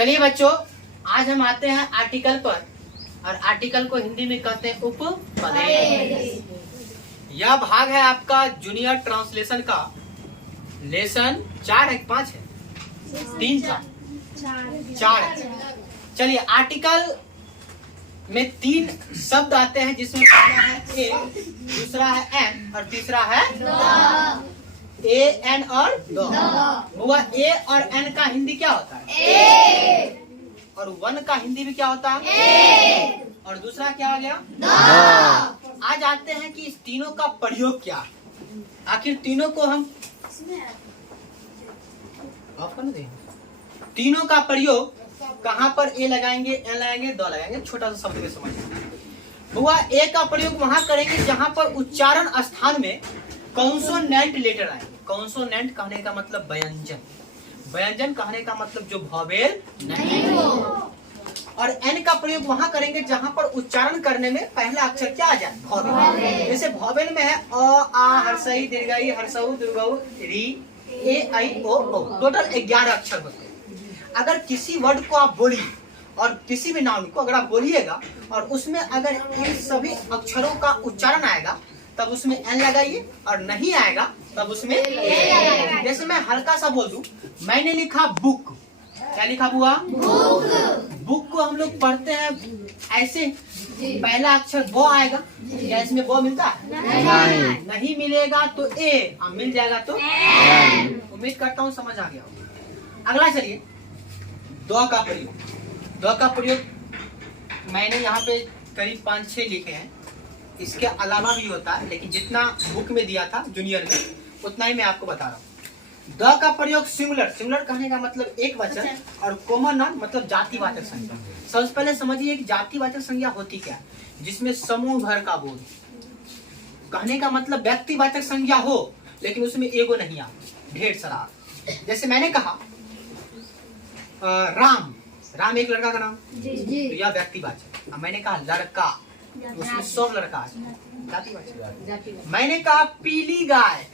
चलिए बच्चों, आज हम आते हैं आर्टिकल पर, और आर्टिकल को हिंदी में कहते हैं उपपदेश। यह भाग है आपका जूनियर ट्रांसलेशन का। लेसन 4 है 5 है 3 4 है। चलिए, आर्टिकल में 3 शब्द आते हैं, जिसमें पहला है ए, दूसरा है एन और तीसरा है ए एन और द। हुआ ए और एन का हिंदी क्या होता है? ए। और वन का हिंदी भी क्या होता है? ए। और दूसरा क्या आ गया? द। आज आते हैं कि इस तीनों का प्रयोग क्या है। आखिर तीनों को हम ऑफ कर दें। तीनों का प्रयोग कहाँ पर ए लगाएंगे, एन लगाएंगे, द लगाएंगे। छोटा सा शब्द में समझ। हुआ ए का प्रयोग वहां करेंगे जहां पर उच्चारण स्थान में कॉन्सोनेंट लेटर आए। कॉन्सोनेंट कहने का मतलब व्यंजन, व्यंजन कहने का मतलब जो वॉवेल नहीं हो। और एन का प्रयोग वहां करेंगे जहां पर उच्चारण करने में पहला अक्षर क्या आ जाए? वॉवेल। जैसे वॉवेल में है अ, आ, हर्षई, दीर्घई, हर्षऊ, दीर्घऊ, री, ए, आई, ओ, औ। टोटल 11 अक्षर होते हैं। अगर किसी वर्ड को आप बोलिए और किसी भी नाउन को अगर आप बोलिएगा और उसमें अगर इन सभी अक्षरों का उच्चारण आएगा तब उसमें एन लगाइए, और नहीं आएगा तब उसमें ए। जैसे मैं हल्का सा बोल दूं, मैंने लिखा बुक। क्या लिखा बुआ? बुक। बुक को हम लोग पढ़ते हैं ऐसे, पहला अक्षर बो आएगा। क्या इसमें बो मिलता है? नहीं मिलेगा तो ए, और मिल जाएगा तो एन। उम्मीद करता हूँ समझ आ गया। अगला चलिए, द का प्रयोग। द का प्रयोग मैंने यहाँ पे करीब 5-6 लिखे हैं। इसके अलावा भी होता है, लेकिन जितना बुक में दिया था जूनियर में उतना ही मैं आपको बता रहा हूँ। द का प्रयोग सिंगुलर, सिंगुलर कहने का मतलब एक वचन, और कॉमन नाउन मतलब जातिवाचक संज्ञा। सबसे पहले समझिए कि जातिवाचक संज्ञा होती क्या है, जिसमें समूह भर का बोध। कहने का मतलब व्यक्तिवाचक संज्ञा हो लेकिन उसमें एगो नहीं आ, ढेर सारा। जैसे मैंने कहा राम, राम एक लड़का का नाम, तो यह व्यक्तिवाचक। मैंने कहा लड़का, उसमें 100 लड़का, जातिवाचक। मैंने कहा पीली गाय,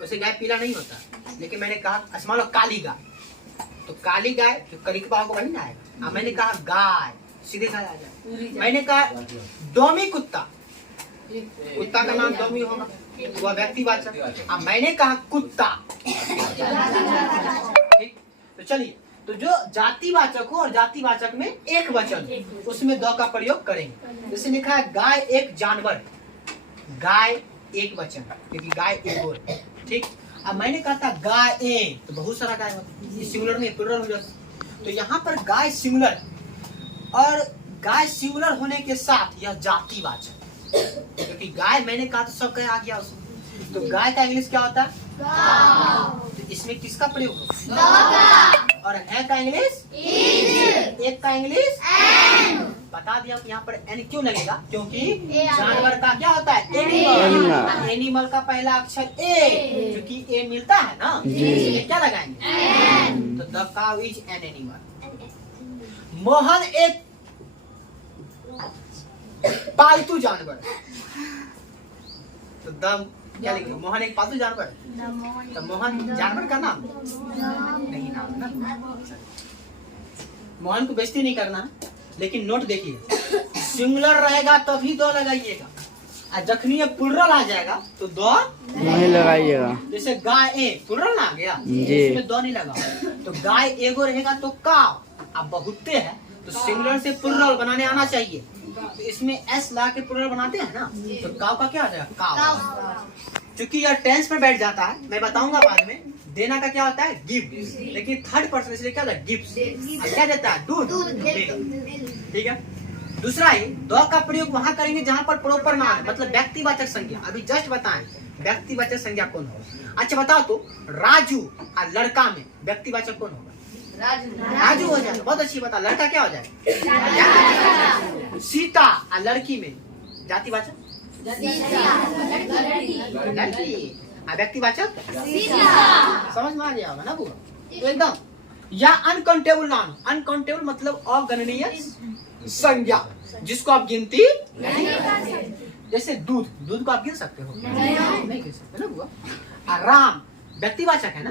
वैसे गाय पीला नहीं होता, लेकिन मैंने कहा मान लो काली गाय, तो काली गाय तो कलिकबा होगा वही ना आएगा। मैंने कहा गाय, सीधे गाय आ जाए। मैंने कहा डोमी कुत्ता, कुत्ता का नाम डोमी होगा, वह व्यक्तिवाचक। मैंने कहा कुत्ता। ठीक, तो चलिए, तो जो जातिवाचक हो और जातिवाचक में एक वचन, उसमें द का प्रयोग करेंगे। जैसे लिखा है गाय एक जानवर, गाय एक वचन, क्योंकि गाय एक और। ठीक, अब मैंने कहा था गाय ए, तो बहुत सारा गाय होता, सिंगुलर में प्लुरल हो जाता। तो यहाँ पर गाय सिंगुलर, और गाय सिंगुलर होने के साथ यह जातिवाचक, क्योंकि गाय मैंने कहा तो सब आ गया उसमें। तो गाय का इंग्लिश क्या होता है? तो इसमें किसका प्रयोग होगा? और है का इंग्लिश इज, एक का इंग्लिश एन। बता दिया कि यहाँ पर एन क्यों लगेगा, क्योंकि जानवर का क्या होता है? एनिमल। एनिमल का पहला अक्षर ए, क्योंकि ए मिलता है ना, इसलिए क्या लगाएंगे? एन। तो the cow is an animal. Mohan एक पालतू जानवर, तो द क्या लिखेंगे? मोहन एक पालतू जानवर, तो मोहन जानवर का नाम नहीं, नाम ना। मोहन को बेइज्जती नहीं करना, लेकिन नोट देखिए, सिंगुलर रहेगा तभी दो लगाइएगा, और जखनी प्लुरल आ जाएगा तो दो नहीं लगाइएगा। जैसे गाय ए, प्लुरल ना आ गया, इसमें दो नहीं लगा। तो गाय एगो रहेगा तो काव, अब बहुते हैं तो सिंगुलर से प्लुरल बनाने आना चाहिए। तो इसमें एस ला के प्लुरल बनाते हैं ना, तो काव का क्या आ जाएगा? काव। क्योंकि यह टेंस पर बैठ जाता है, मैं बताऊंगा बाद में। देना का क्या होता है? गिव, लेकिन थर्ड पर्सन इसलिए क्या होता है? गिव्स। क्या देता है? दूध। ठीक है। दूसरा ही द का प्रयोग वहां करेंगे जहां पर प्रोपर नाउन है, मतलब व्यक्तिवाचक संज्ञा। अभी जस्ट बताएं व्यक्तिवाचक संज्ञा कौन होगा। अच्छा बताओ तो, राजू और लड़का में व्यक्तिवाचक कौन होगा? राजू हो जाएगा। बहुत अच्छी बता, लड़का क्या हो जाएगा? सीता और लड़की में जातिवाचक लड़की, व्यक्तिवाचक समझ में आ गया होगा ना बुआ? तो एकदम। या अनकाउंटेबल नाउन, अनकाउंटेबल मतलब अगणनीय संज्ञा, जिसको आप गिनती नहीं कर सकते। जैसे दूध, दूध को आप गिन सकते हो? नहीं गिन सकते ना बुआ। राम व्यक्तिवाचक है ना,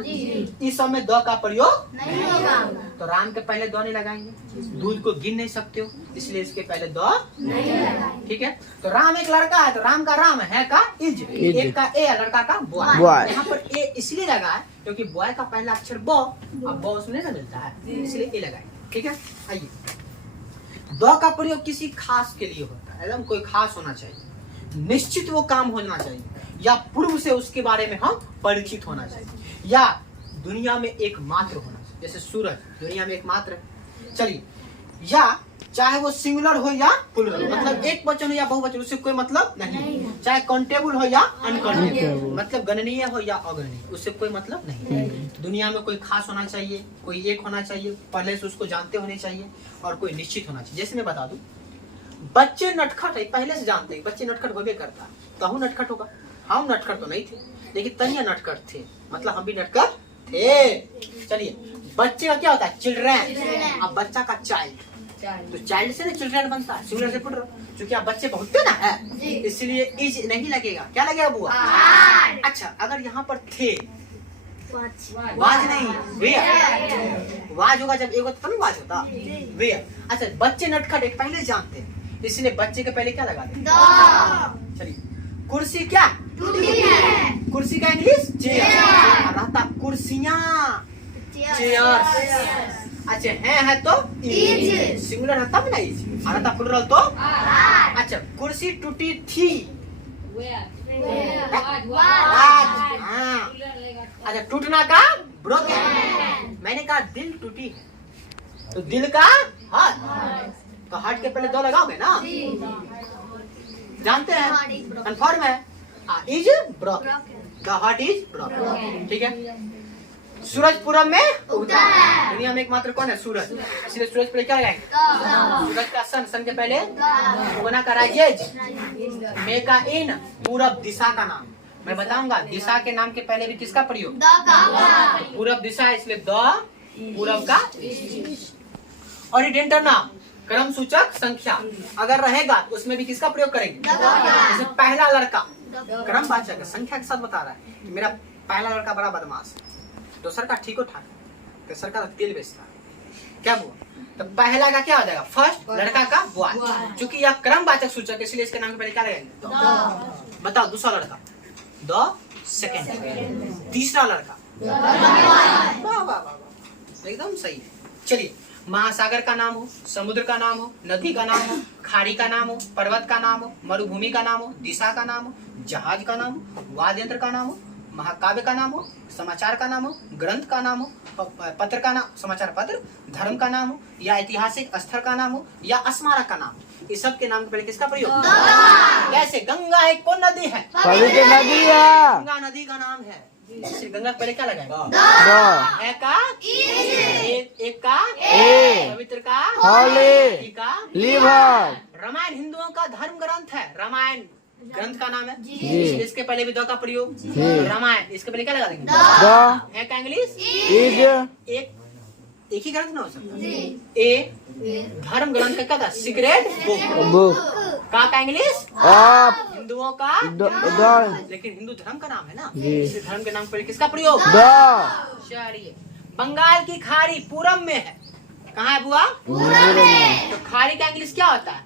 इस सब में द का प्रयोग नहीं होगा। तो राम के पहले दो नहीं लगाएंगे, दूध को गिन नहीं सकते हो, इसलिए इसके पहले दो नहीं। ठीक है, तो राम एक लड़का है, तो राम का राम है का इज, एक का ए, लड़का का बॉय। यहाँ पर ए इसलिए लगा है क्योंकि बॉय का पहला अक्षर बॉ, अब बॉ उसमें ना मिलता है, इसलिए ए लगाए। ठीक है, आइए, दो का प्रयोग किसी खास के लिए होता है, एकदम कोई खास होना चाहिए, निश्चित वो काम होना चाहिए, या पूर्व से उसके बारे में हम परिचित होना चाहिए, या दुनिया में एक मात्र होना चाहिए, जैसे सूरज दुनिया में एक मात्र है। चलिए, या चाहे वो सिंगुलर हो या प्लूरल, मतलब एक वचन हो या बहुवचन, उससे कोई मतलब नहीं। चाहे काउंटेबल हो या अनकाउंटेबल, मतलब गणनीय हो या अगणनीय, उससे कोई मतलब नहीं। दुनिया में कोई खास होना चाहिए, कोई एक होना चाहिए, पहले से उसको जानते होने चाहिए, और कोई निश्चित होना चाहिए। जैसे मैं बता दूं, बच्चे नटखट है, पहले से जानते हैं बच्चे नटखट होबे करता, कहूँ नटखट होगा, हम नटखट तो नहीं थे, लेकिन तनिया नटखट थे, मतलब हम भी नटखट थे। चलिए, बच्चे का क्या होता है? चिल्ड्रन। अब बच्चा का चाइल्ड, तो चाइल्ड से ना चिल्ड्रन बनता है, सिंगुलर से प्लूरल, क्योंकि आप बच्चे बहुत थे ना है, इसलिए इज नहीं लगेगा, क्या लगेगा बुआ? अच्छा, अगर यहाँ पर थे, वाज नहीं, वेयर, वाज होगा जब एक होता तब वाज होता, वेयर। अच्छा, बच्चे नटखट एक पहले जानते हैं, इसलिए बच्चे के पहले क्या लगा दें? चलिए, कुर्सी क्या? कुर्सी का इंग्लिश चेयर, रहता कुर्सियाँ, चेयर्स। अच्छा, है तो इज, सिंगुलर है तब ना इज, रहता प्लूरल तो। अच्छा, कुर्सी टूटी थी, अच्छा, टूटना का ब्रोकन, मैंने कहा दिल टूटी है, तो दिल का हार्ट, तो हार्ट के पहले दो लगाओगे ना, जानते हैं, कंफर्म है, is broken, the heart is broken. ठीक है, सूरज पूरब में उगता है, दुनिया में एकमात्र कौन है? सूरज, इसलिए सूरज पर क्या लगाएंगे? सूरज का सन, सन के पहले उगना का राजेज, मे का इन, पूरब दिशा का नाम। मैं बताऊंगा दिशा के नाम के पहले भी किसका प्रयोग? पूरब दिशा, इसलिए द पूरब का। ओरिएंटेटर नाम, क्रम सूचक संख्या अगर रहेगा तो उसमें भी किसका प्रयोग करेंगे? जैसे पहला लड़का, क्रम वाचक है, संख्या के साथ बता रहा है कि मेरा पहला लड़का बड़ा बदमाश है, दूसरा का ठीक ठाक, तीसरा का तेल बेचता है, क्या हुआ? तो पहला का क्या हो जाएगा? फर्स्ट, लड़का का बॉय, क्योंकि यह क्रम वाचक सूचक है, इसलिए इसके नाम के पहले क्या लगेगा? बताओ, दूसरा लड़का द सेकंड, तीसरा लड़का वाह वाह वाह, एकदम सही। चलिए, महासागर का नाम हो, समुद्र का नाम हो, नदी का नाम हो, खाड़ी का नाम हो, पर्वत का नाम हो, मरुभूमि का नाम हो, दिशा का नाम हो, जहाज का नाम हो, वाद्य यंत्र का नाम हो, महाकाव्य का नाम हो, समाचार का नाम हो, ग्रंथ का नाम हो, पत्र का नाम, समाचार पत्र, धर्म का नाम हो, या ऐतिहासिक स्थल का नाम हो, या स्मारक का नाम हो, इस सब के नाम के पहले किसका प्रयोग? जैसे गंगा एक कौन नदी है? पवित्र नदी है, गंगा नदी का नाम है, गंगा पहले क्या लगाएगा? है का एक का पवित्र का का लीवर। रामायण हिंदुओं का धर्म ग्रंथ है, रामायण ग्रंथ का नाम है, इसके पहले भी दो का प्रयोग, रामायण, इसके पहले क्या लगा देंगे? है का इंग्लिश इज, एक ही ग्रंथ ना हो सकता, ए धर्म ग्रंथ का क्या था? सीक्रेट बुक, का इंग्लिश हिंदुओं का, लेकिन हिंदू धर्म का नाम है ना, इस धर्म के नाम पर किसका प्रयोग? चलिए, बंगाल की खाड़ी पूरब में है, कहाँ है बुआ? पूरब में। तो खाड़ी का इंग्लिश क्या होता है?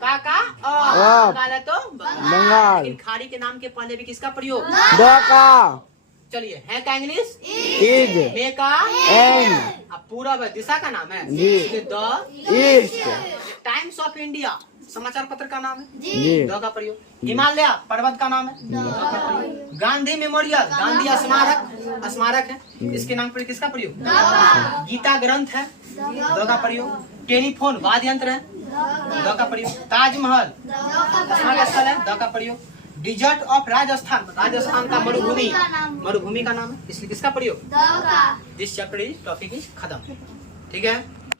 का बंगाल है तो बंगाल, लेकिन खाड़ी के नाम के पहले भी किसका प्रयोग? चलिए, है का इंग्लिश इज, मे का एन, अब पूरब है, दिशा का नाम है, the east. Times of India समाचार पत्र का नाम है, जी। द का प्रयोग। हिमालय पर्वत का नाम है, द का प्रयोग। गांधी मेमोरियल, गांधी स्मारक, स्मारक है, इसके नाम पर किसका प्रयोग? गीता ग्रंथ है, द का प्रयोग। टेलीफोन वाद्य यंत्र है, द का प्रयोग। ताजमहल स्मारक स्थल है, द का प्रयोग। डिजर्ट ऑफ राजस्थान, राजस्थान का मरुभूमि, मरुभूमि का नाम है, इसलिए किसका प्रयोग? द का। This chapter is topic is खत्म। ठीक है।